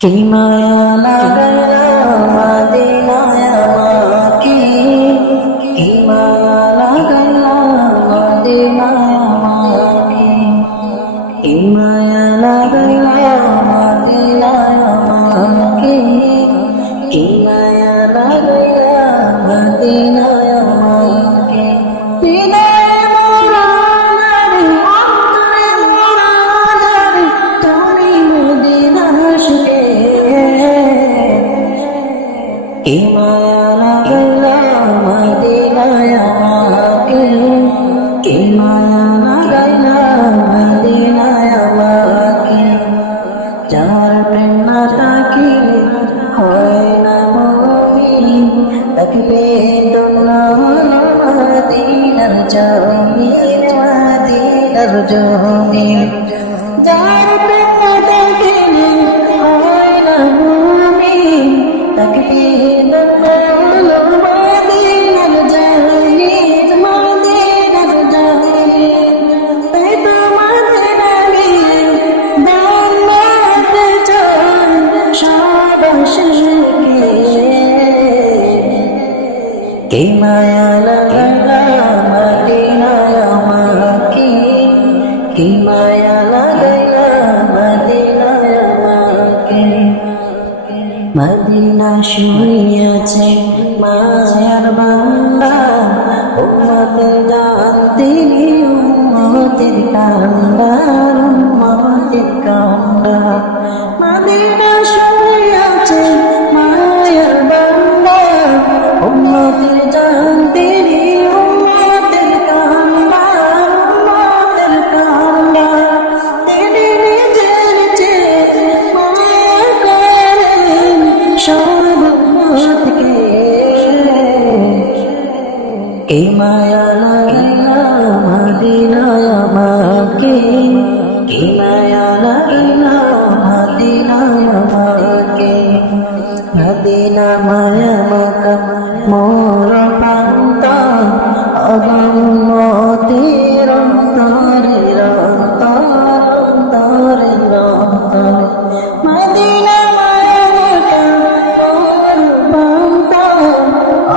কি মায়া লাগাইলা মদিনায় আমাকে, কি মায়া লাগাইলা মদিনায় আমাকে, কি মায়া লাগাইলা মদিনায় আমাকে, কি মায়া লাগাইলা মদিনায় আমাকে। হৃদয়ে মোরা যাবে, অন্তরে মোরা যাবে, তুমি মদিনা আসবে। কি মায়া লাগাইলা মদিনায় আমাকে, কি মায়া লাগাইলা মদিনায় আমাকে। যার প্রেম না থাকিলে হয় না মুমিন, থাকবে দোলা মদিনার জমিন, মদিনার জমিন। যার প্রেম না থাকিলে হয় না মুমিন, থাকবে দোলা মদিনার জমিন, মদিনার জমিন। তাই তোমাদের লাগিয়ে দামাতে চাই সবাসীকে। কি মায়া লাগাইলা মদিনায় আমাকে, কি মায়া লাগাইলা মদিনায় আমাকে। মদিনা শুনিয়াছে মায়ার বান্দা, উম্মতের জানতে উম্মতের কান্দার, উম্মতের কান্দা। মদিনা শুনিয়াছে মায়ার বান্দা, উম্মতের জানতে উম্মতের কান্দা, উম্মতের কান্দা। তিনি নিজের চেয়ে মায়া করেন সব উম্মতকে। কি মায়া লাগাইলা মদিনায় আমাকে, কি মায়া লাগাইলা মদিনায় আমাকে। মদিনা মায়া মাকা মোর প্রান্তর, অগম্যতির অন্তরে অন্তর, অন্তরে অন্তর। মদিনা মায়া মাকা মোর প্রান্তর,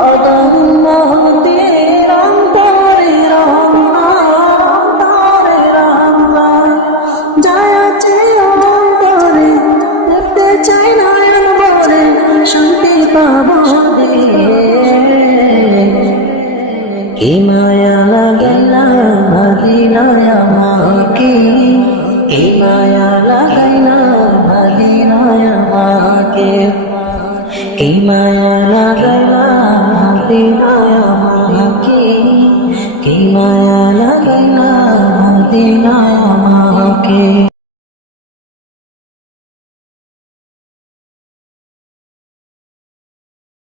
অগম্যতির অন্তরে অন্তরে অন্তর। যাচ্ছে অন্তরে, দেখতে চাই নয়ন ভরে, শান্তি পাবো রে। কি মায়া লাগাইলা মদিনায় আমাকে, কি মায়া লাগাইলা মদিনায় আমাকে, কি মায়া লাগাইলা মদিনায় আমাকে, কি মায়া লাগাইলা মদিনায় আমাকে।